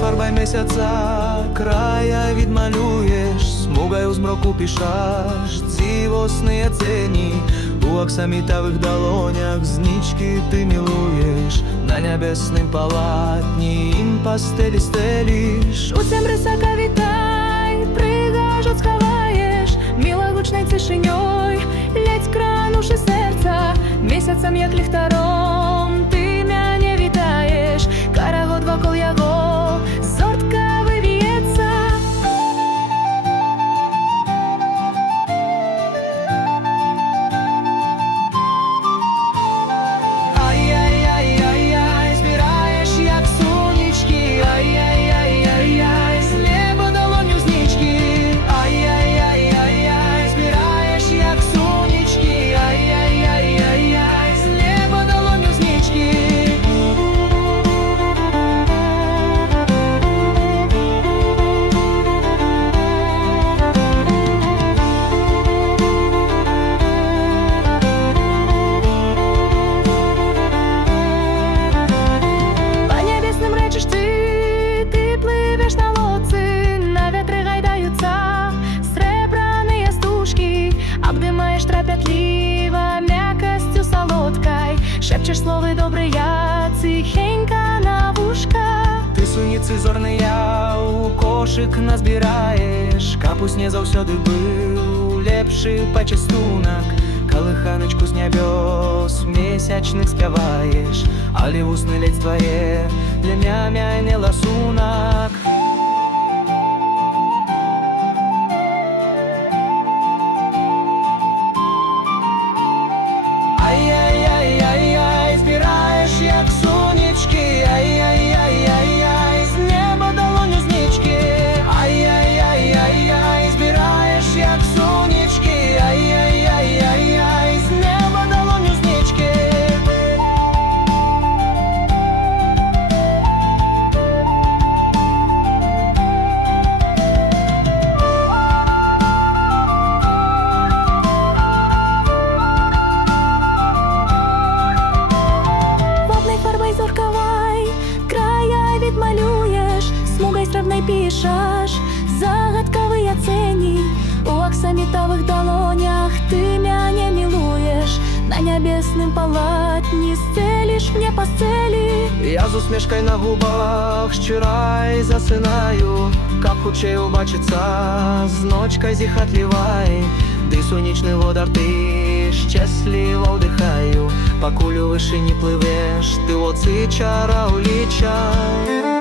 фарбай місяця края відмалюєш, смугаю змроку пішаш, дивосні цені у оксамітових долонях знічки ти милуєш, на небесним палатні їм пастелі стелиш. У цем рисака вітай, пригажот сховаєш, мілагучною тишиньой ледь кранувши серця, місяцем як ліхтаром ти мене вітаєш, карагод вокол його зортка вивіється. Ай-яй-яй-яй-яй, збираєш як сонечки, ай-яй-яй-яй-яй, з неба долоню знічки, ай-яй-яй-яй-яй, збираєш як сонечки, ай-яй-яй-яй-яй, з неба долоню знічки. По небесным речиш ты пливеш на лодці, на вітри гайдаються сребрані стужки, обдимаєш трапятливо м'якостю солодкой, шепчеш слови добрия тихенько на вушка. Ти суніці зорния у кошик назбираєш, капусне заўсёды быў лепшы пачастунак, калыханачку з нябёс месячных спяваеш, але вусны ледзь твае для мя не ласунак. Ай-яй-яй-яй-яй, збираєш як сонечки, ай-яй-яй-яй-яй, з неба долоню знічки, ай-яй-яй-яй-яй, збираєш як сонечки, ай-яй-яй-яй-яй, з неба долоню знічки. Водной фарбой зорковой края відмалюєш, смугой срібной пишеш загадковые цені, у оксамітових долонях ти мене милуєш, на небесным палатні стелиш мне постелі. Я з усмішкою на губах щирай засинаю, каб хутчэй убачиться з ночкой зіхатлівай, ды сонечны водар ты щасліва ўдыхаю, пакуль у вышыні плывеш ты оцы чараўлічай.